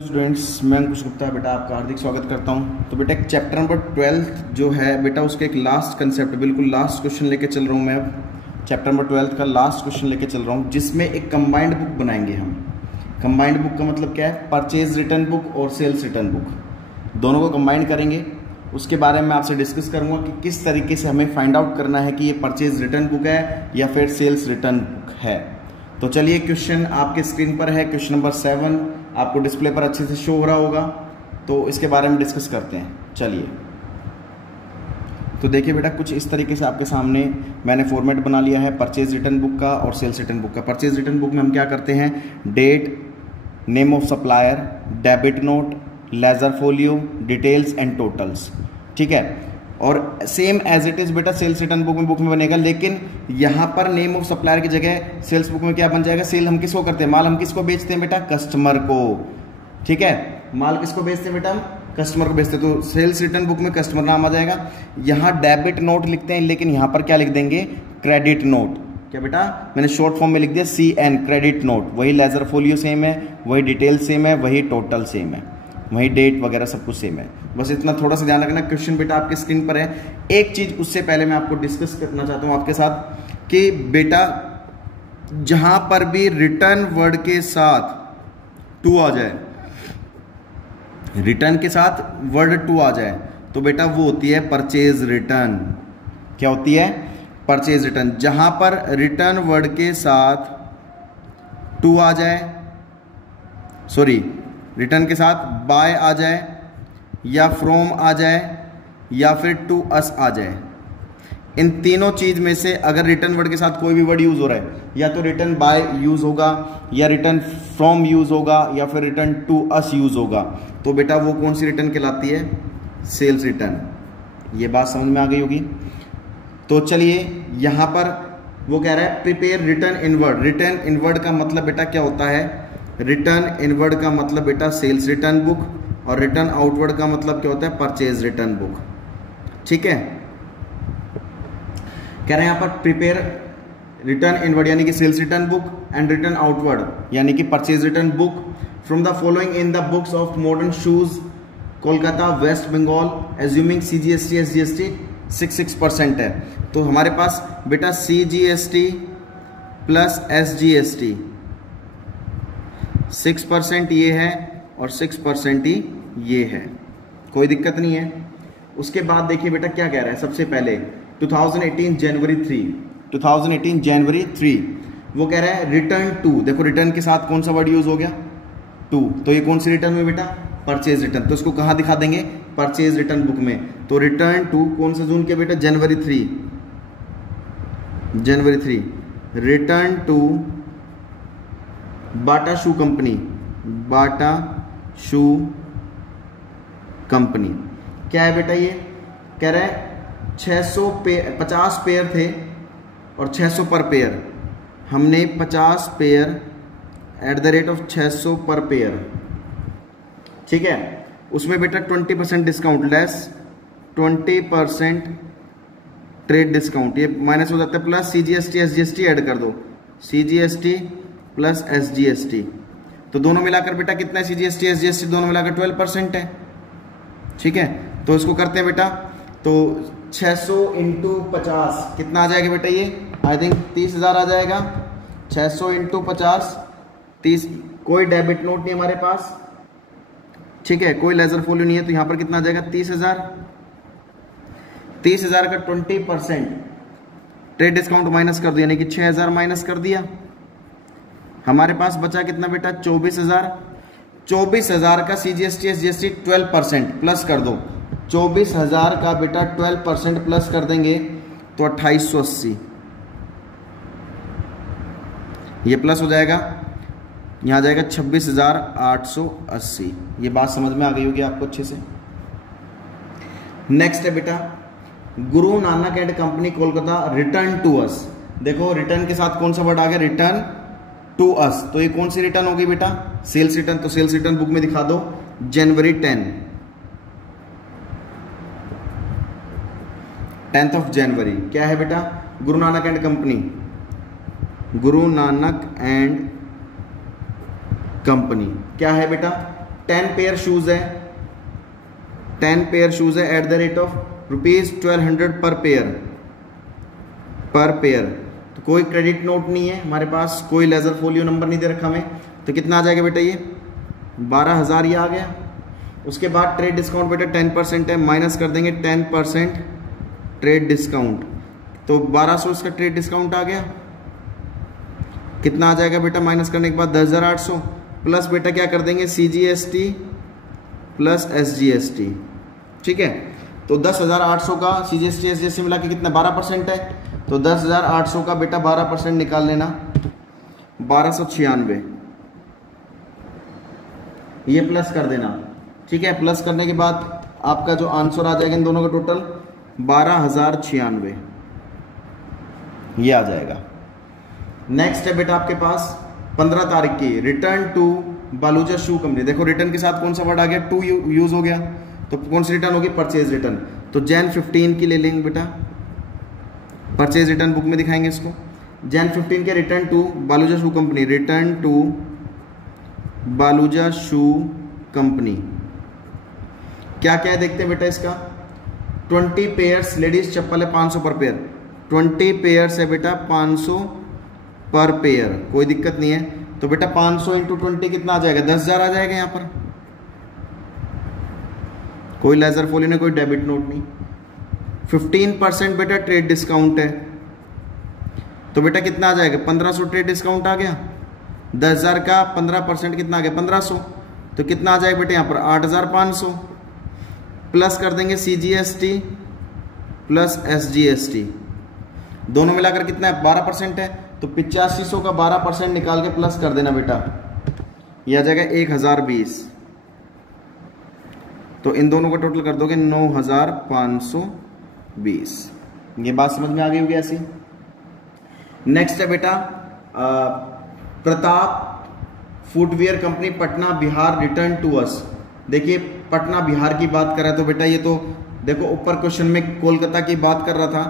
Students, मैं अंकुश गुप्ता बेटा आपका हार्दिक स्वागत करता हूं। तो बेटा एक चैप्टर नंबर 12 जो है बेटा उसके एक लास्ट कंसेप्ट, बिल्कुल लास्ट क्वेश्चन लेके चल रहा हूं मैं। अब चैप्टर नंबर 12 का लास्ट क्वेश्चन लेके चल रहा हूं, जिसमें एक कंबाइंड बुक बनाएंगे हम। कंबाइंड बुक का मतलब क्या है? परचेज रिटर्न बुक और सेल्स रिटर्न बुक दोनों को कंबाइन करेंगे। उसके बारे में आपसे डिस्कस करूंगा कि किस तरीके से हमें फाइंड आउट करना है कि ये परचेज रिटर्न बुक है या फिर सेल्स रिटर्न बुक है। तो चलिए, क्वेश्चन आपके स्क्रीन पर है, क्वेश्चन नंबर 7 आपको डिस्प्ले पर अच्छे से शो हो रहा होगा। तो इसके बारे में डिस्कस करते हैं। चलिए, तो देखिए बेटा, कुछ इस तरीके से आपके सामने मैंने फॉर्मेट बना लिया है परचेज रिटर्न बुक का और सेल्स रिटर्न बुक का। परचेज रिटर्न बुक में हम क्या करते हैं? Date, name of supplier, debit note, ledger folio, details and totals. ठीक है। और सेम एज इट इज बेटा सेल्स रिटर्न बुक में बनेगा, लेकिन यहाँ पर नेम ऑफ सप्लायर की जगह सेल्स बुक में क्या बन जाएगा? सेल हम किसको करते हैं? माल हम किसको बेचते हैं बेटा? कस्टमर को। ठीक है, माल किसको बेचते हैं बेटा? हम कस्टमर को बेचते हैं। तो सेल्स रिटर्न बुक में कस्टमर नाम आ जाएगा। यहाँ डेबिट नोट लिखते हैं, लेकिन यहाँ पर क्या लिख देंगे? Credit note. क्या बेटा? मैंने शॉर्ट फॉर्म में लिख दिया CN, क्रेडिट नोट। वही लेजर फोलियो सेम है, वही डिटेल सेम है, वही टोटल सेम है, वही डेट वगैरह सब कुछ सेम है। बस इतना थोड़ा सा ध्यान रखना। क्वेश्चन बेटा आपके स्क्रीन पर है। एक चीज उससे पहले मैं आपको डिस्कस करना चाहता हूं आपके साथ कि बेटा जहां पर भी रिटर्न वर्ड के साथ टू आ जाए, रिटर्न के साथ वर्ड टू आ जाए, तो बेटा वो होती है परचेज रिटर्न। क्या होती है? Purchase return. जहां पर रिटर्न वर्ड के साथ टू आ जाए, सॉरी, रिटर्न के साथ बाय आ जाए या फ्रॉम आ जाए या फिर टू अस आ जाए, इन तीनों चीज में से अगर रिटर्न वर्ड के साथ कोई भी वर्ड यूज हो रहा है, या तो रिटर्न बाय यूज होगा, या रिटर्न फ्रॉम यूज होगा, या फिर रिटर्न टू अस यूज होगा, तो बेटा वो कौन सी रिटर्न कहलाती है? Sales return. ये बात समझ में आ गई होगी। तो चलिए, यहां पर वो कह रहा है prepare return inward. Return inward का मतलब बेटा क्या होता है? रिटर्न इनवर्ड का मतलब बेटा सेल्स रिटर्न बुक, और रिटर्न आउटवर्ड का मतलब क्या होता है? Purchase return book. ठीक है, कह रहे हैं यहां पर प्रिपेयर रिटर्न इनवर्ड यानी कि sales return book and return outward यानी कि purchase return book from the following in the books of Modern Shoes Kolkata West Bengal assuming CGST SGST 6% है। तो हमारे पास बेटा CGST प्लस SGST 6% ये है और 6% ही ये है, कोई दिक्कत नहीं है। उसके बाद देखिए बेटा क्या कह रहा है। सबसे पहले 2018 जनवरी 3 वो कह रहा है रिटर्न टू। देखो, रिटर्न के साथ कौन सा वर्ड यूज हो गया? टू। तो ये कौन सी रिटर्न में बेटा? Purchase return. तो इसको कहां दिखा देंगे? परचेज रिटर्न बुक में। तो रिटर्न टू कौन सा जून के बेटा? जनवरी 3 return to Bata shoe company. Bata shoe company क्या है बेटा? ये कह रहा है 50 पेयर थे और 600 पर पेयर। हमने 50 pair at the rate of 600 पर पेयर। ठीक है, उसमें बेटा 20% डिस्काउंट, लेस 20% ट्रेड डिस्काउंट, ये माइनस हो जाता है, प्लस CGST SGST ऐड कर दो, CGST प्लस SGST। तो दोनों मिलाकर बेटा कितना है? CGST SGST दोनों मिलाकर 12% है। ठीक है, तो इसको करते हैं बेटा। तो 600 इंटू 50 कितना आ जाएगा बेटा? ये आई थिंक 30,000 आ जाएगा। 600 इंटू 50 30। कोई डेबिट नोट नहीं हमारे पास, ठीक है, कोई लेजर फोलियो नहीं है, तो यहां पर कितना आ जाएगा? 30,000। 30,000 का 20% ट्रेड डिस्काउंट माइनस कर दिया, यानी कि 6,000 माइनस कर दिया। हमारे पास बचा कितना बेटा? 24,000। 24,000 का CGST SGST 12% प्लस कर दो। 24,000 का बेटा 12% प्लस कर देंगे तो 2880, ये प्लस हो जाएगा, यहां जाएगा 26,880। ये बात समझ में आ गई होगी आपको अच्छे से। नेक्स्ट है बेटा Guru Nanak and company Kolkata return to us. देखो, रिटर्न के साथ कौन सा वर्ड आ गया? Return to us. तो ये कौन सी रिटर्न होगी बेटा? Sales return. तो सेल्स रिटर्न बुक में दिखा दो जनवरी 10th ऑफ जनवरी। क्या है बेटा? Guru Nanak and company, Guru Nanak and company क्या है बेटा? 10 पेयर शूज है, 10 पेयर शूज है एट द रेट ऑफ ₹1200 पर पेयर। तो कोई क्रेडिट नोट नहीं है हमारे पास, कोई लेजर फोलियो नंबर नहीं दे रखा हमें, तो कितना आ जाएगा बेटा ये 12,000 ये आ गया। उसके बाद ट्रेड डिस्काउंट बेटा 10% है, माइनस कर देंगे 10% ट्रेड डिस्काउंट, तो 1200 इसका ट्रेड डिस्काउंट आ गया। कितना आ जाएगा बेटा माइनस करने के बाद 10,800 प्लस बेटा क्या कर देंगे CGST प्लस SGST, ठीक है। तो 10,800 का CGST SGST मिला के कितना 12% है, तो 10,800 का बेटा 12% निकाल लेना 1296, ये प्लस कर देना, ठीक है। प्लस करने के बाद आपका जो आंसर आ जाएगा इन दोनों का टोटल 12,096 ये आ जाएगा। नेक्स्ट है बेटा आपके पास 15 तारीख की return to Baluja shoe company. देखो रिटर्न के साथ कौन सा वर्ड आ गया, टू यूज हो गया, तो कौन सी रिटर्न होगी, परचेज रिटर्न। तो Jan 15 की ले लेंगे बेटा, परचेज रिटर्न बुक में दिखाएंगे इसको। Jan 15 के return to Baluja shoe company, return to Baluja shoe company क्या क्या है देखते हैं बेटा इसका। 20 पेयर्स लेडीज चप्पल है 500 पर पेयर, 20 पेयर्स है बेटा 500 पर पेयर, कोई दिक्कत नहीं है। तो बेटा 500 इंटू 20 कितना आ जाएगा, 10,000 आ जाएगा यहाँ पर। कोई लेजर फोलियो नहीं, कोई डेबिट नोट नहीं। 15% बेटा ट्रेड डिस्काउंट है, तो बेटा कितना आ जाएगा 1500 ट्रेड डिस्काउंट आ गया। 10,000 का 15% कितना आ गया 1500, तो कितना आ जाएगा बेटा यहाँ पर 8,500 प्लस कर देंगे CGST प्लस SGST, दोनों मिलाकर कितना है 12% है, तो 8500 का 12% निकाल के प्लस कर देना बेटा, यह आ जाएगा 1020। तो इन दोनों का टोटल कर दोगे 9,520। ये बात समझ में आ गई होगी ऐसी। नेक्स्ट है बेटा Pratap footwear company Patna Bihar return to us. देखिए पटना बिहार की बात कर रहा है, तो बेटा ये तो देखो ऊपर क्वेश्चन में कोलकाता की बात कर रहा था,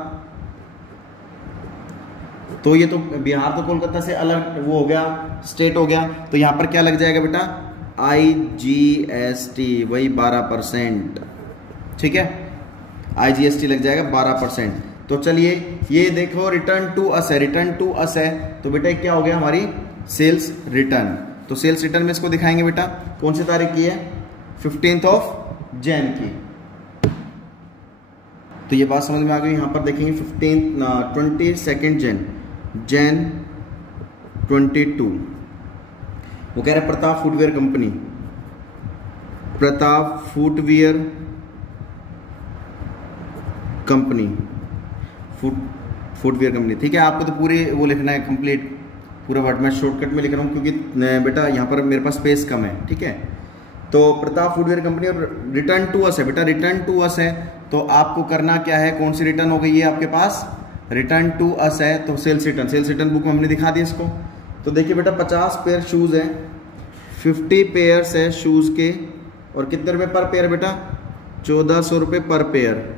तो ये तो बिहार तो कोलकाता से अलग वो हो गया, स्टेट हो गया, तो यहाँ पर क्या लग जाएगा बेटा IGST, वही 12%, ठीक है, IGST लग जाएगा 12%। तो चलिए ये देखो रिटर्न टू अस है, रिटर्न टू अस है, तो बेटा क्या हो गया हमारी सेल्स रिटर्न। तो सेल्स रिटर्न में इसको दिखाएंगे बेटा, कौन सी तारीख की है 15 Jan की। तो ये बात समझ में आ गई। यहाँ पर देखेंगे 22 Jan 22, वो कह रहे हैं Pratap footwear company, Pratap footwear company, footwear company, ठीक है। आपको तो पूरे वो लिखना है कंप्लीट पूरा वर्ड, मैं शॉर्टकट में लिख रहा हूँ क्योंकि बेटा यहाँ पर मेरे पास स्पेस कम है, ठीक है। तो प्रताप फुटवियर कंपनी और रिटर्न टू अस है बेटा, रिटर्न टू अस है, तो आपको करना क्या है, कौन सी रिटर्न हो गई है आपके पास, रिटर्न टू अस है, तो सेल्स रिटर्न बुक में हमने दिखा दिया इसको। तो देखिए बेटा 50 पेयर शूज़ है, 50 पेयर्स है शूज़ के, और कितने रुपए पर पेयर बेटा 1400 रुपये पर पेयर,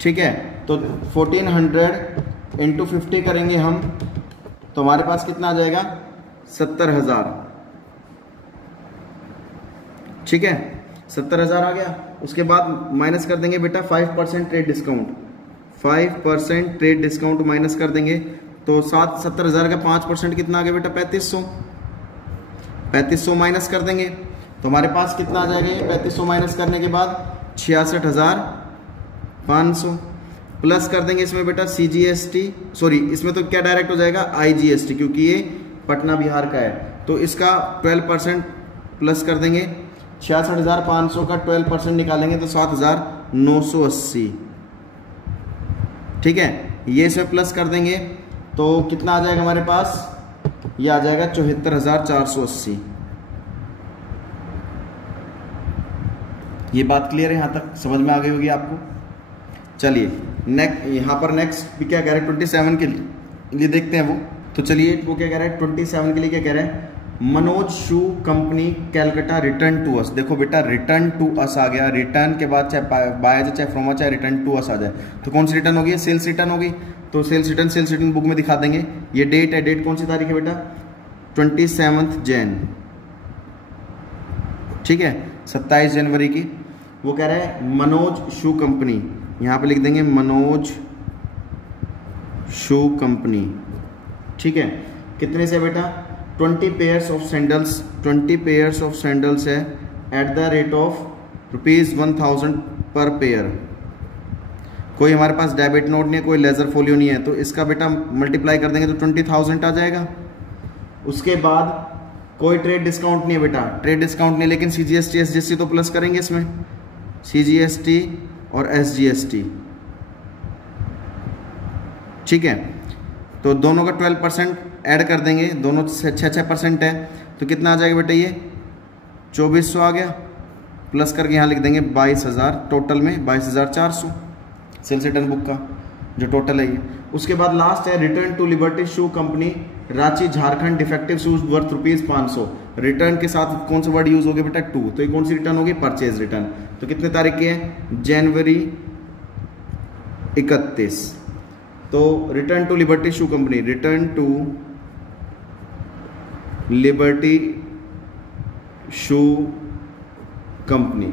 ठीक है। तो 1400 इंटू 50 करेंगे हम, तो हमारे पास कितना आ जाएगा 70,000, ठीक है, 70,000 आ गया। उसके बाद माइनस कर देंगे बेटा 5% trade discount, 5% trade discount minus कर देंगे, तो 70,000 का 5% कितना आ गया बेटा 3500, 3500 माइनस कर देंगे, तो हमारे पास कितना आ जाएगा ये 3500 माइनस करने के बाद 66,500 प्लस कर देंगे इसमें बेटा CGST, सॉरी इसमें तो क्या डायरेक्ट हो जाएगा IGST, क्योंकि ये पटना बिहार का है, तो इसका 12% प्लस कर देंगे, 66,500 का 12% निकालेंगे तो 7,980, ठीक है। ये इसमें प्लस कर देंगे तो कितना आ जाएगा हमारे पास, ये आ जाएगा 74,480। ये बात क्लियर है, यहाँ तक समझ में आ गई होगी आपको। चलिए नेक्स्ट, यहाँ पर नेक्स्ट क्या कह रहे हैं 27 के लिए देखते हैं वो। तो चलिए वो क्या कह रहे हैं 27 के लिए क्या कह रहे हैं, Manoj shoe company Calcutta return to us. देखो बेटा रिटर्न टू अस आ गया, रिटर्न के बाद चाहे बाय चाहे फ्रॉम चाहे रिटर्न टू अस आ जाए, तो कौन सी रिटर्न होगी, सेल्स रिटर्न होगी। तो सेल्स रिटर्न बुक में दिखा देंगे। ये डेट है, डेट कौन सी तारीख है बेटा 27 Jan, ठीक है। 27 जनवरी की। वो कह रहा है मनोज शू कंपनी, यहाँ पे लिख देंगे मनोज शू कंपनी, ठीक है। कितने से बेटा 20 pairs of sandals, 20 pairs of sandals है एट द रेट ऑफ ₹1000 पर पेयर। कोई हमारे पास डेबिट नोट नहीं है, कोई लेजर फोलियो नहीं है, तो इसका बेटा मल्टीप्लाई कर देंगे तो 20,000 आ जाएगा। उसके बाद कोई ट्रेड डिस्काउंट नहीं है बेटा, ट्रेड डिस्काउंट नहीं, लेकिन CGST SGST तो प्लस करेंगे इसमें, CGST और SGST, ठीक है। तो दोनों का 12% ऐड कर देंगे, दोनों 6% है, तो कितना आ जाएगा बेटा ये 2400 आ गया, प्लस करके यहाँ लिख देंगे 22,000, टोटल में 22,400 सेल्स रिटर्न बुक का जो टोटल है ये। उसके बाद लास्ट है return to Liberty shoe company Ranchi Jharkhand defective shoes worth ₹500। Return के साथ कौन सा वर्ड यूज हो गया बेटा 2, तो ये कौन सी रिटर्न होगी परचेज रिटर्न। तो कितने तारीख की है जनवरी 31। तो return to Liberty shoe company, return to Liberty shoe company.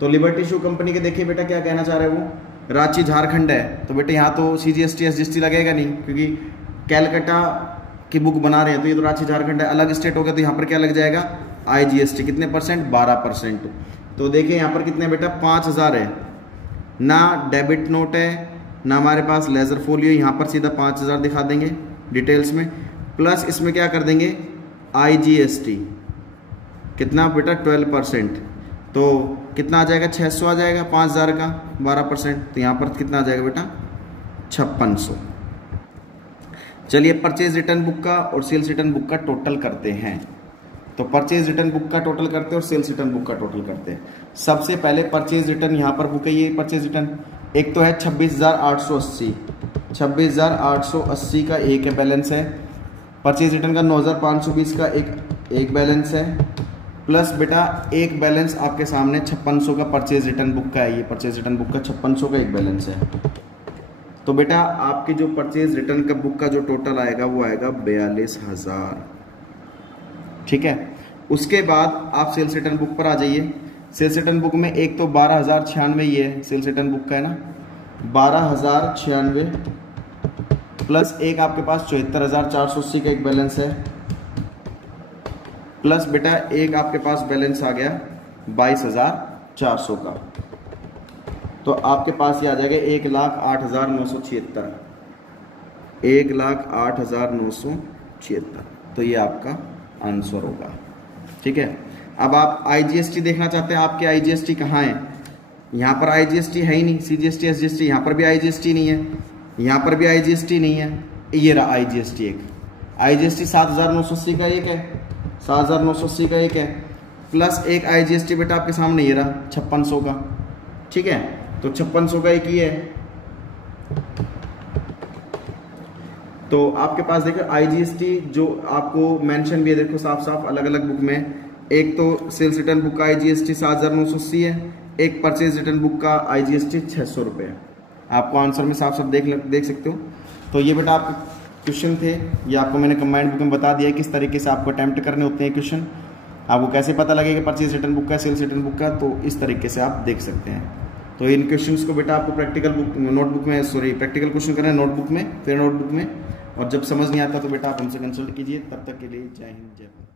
तो लिबर्टी शू कंपनी के देखिए बेटा क्या कहना चाह रहे हैं वो, रांची झारखंड है, तो बेटे यहाँ तो CGST SGST लगेगा नहीं, क्योंकि कैलकाटा की बुक बना रहे हैं, तो ये तो रांची झारखंड है, अलग स्टेट हो गया, तो यहाँ पर क्या लग जाएगा IGST। कितने परसेंट 12%। तो देखिए यहाँ पर कितने बेटा 5,000 है, ना डेबिट नोट है ना हमारे पास लेजर फोलियो, यहाँ पर सीधा 5,000 दिखा देंगे डिटेल्स में, प्लस इसमें क्या कर देंगे IGST कितना बेटा 12%, तो कितना आ जाएगा 600 आ जाएगा, 5,000 का 12%, तो यहाँ पर कितना आ जाएगा बेटा 5600। चलिए परचेज रिटर्न बुक का और सेल्स रिटर्न बुक का टोटल करते हैं। तो परचेज रिटर्न बुक का टोटल करते हैं और सेल्स रिटर्न बुक का टोटल करते हैं। सबसे पहले परचेज रिटर्न यहाँ पर बुक है, ये परचेज रिटर्न एक तो है 26,880, 26,880 का एक है बैलेंस है। परचेज रिटर्न का 9,520 का एक बैलेंस है, प्लस बेटा एक बैलेंस आपके सामने 5600 का परचेज रिटर्न बुक का है। ये परचेज रिटर्न बुक का 5600 का एक बैलेंस है। तो बेटा आपकी जो परचेज रिटर्न का बुक का जो टोटल आएगा वो आएगा 42,000, ठीक है। उसके बाद आप सेल्स रिटर्न बुक पर आ जाइए। सेल्स रिटर्न बुक में एक तो 12,096 ये है, सेल्स रिटर्न बुक का है ना 12,096, प्लस एक आपके पास 74,480 का एक बैलेंस है, प्लस बेटा एक आपके पास बैलेंस आ गया 22,400 का। तो आपके पास ये आ जाएगा 1,08,976, 1,08,976। तो ये आपका आंसर होगा, ठीक है। अब आप IGST देखना चाहते हैं, आपके IGST कहाँ है? यहाँ पर IGST है ही नहीं, CGST SGST यहाँ पर भी IGST नहीं है, यहाँ पर भी IGST नहीं है। ये रहा IGST एक, IGST 7,980 का एक है, 7,980 का एक है, प्लस एक IGST बेटा आपके सामने ये रहा 5600 का, ठीक है। तो 5600 का एक ही है। तो आपके पास देखो IGST जो आपको मेंशन भी है, देखो साफ साफ अलग अलग बुक में, एक तो सेल्स रिटर्न बुक का IGST 7,980 है, एक परचेज रिटर्न बुक का IGST 600 रुपये है। आपको आंसर में साफ साफ देख सकते हो। तो ये बेटा आपके क्वेश्चन थे, ये आपको मैंने कंबाइंड बुक में बता दिया है किस तरीके से आपको अटैम्प्ट करने होते हैं क्वेश्चन। आपको कैसे पता लगेगा परचेज रिटर्न बुक का सेल्स रिटर्न बुक का, तो इस तरीके से आप देख सकते हैं। तो इन क्वेश्चंस को बेटा आपको प्रैक्टिकल बुक नोटबुक में प्रैक्टिकल क्वेश्चन करना है नोटबुक में, फिर नोटबुक में, और जब समझ नहीं आता तो बेटा आप हमसे कंसल्ट कीजिए। तब तक के लिए जय हिंद जय भारत।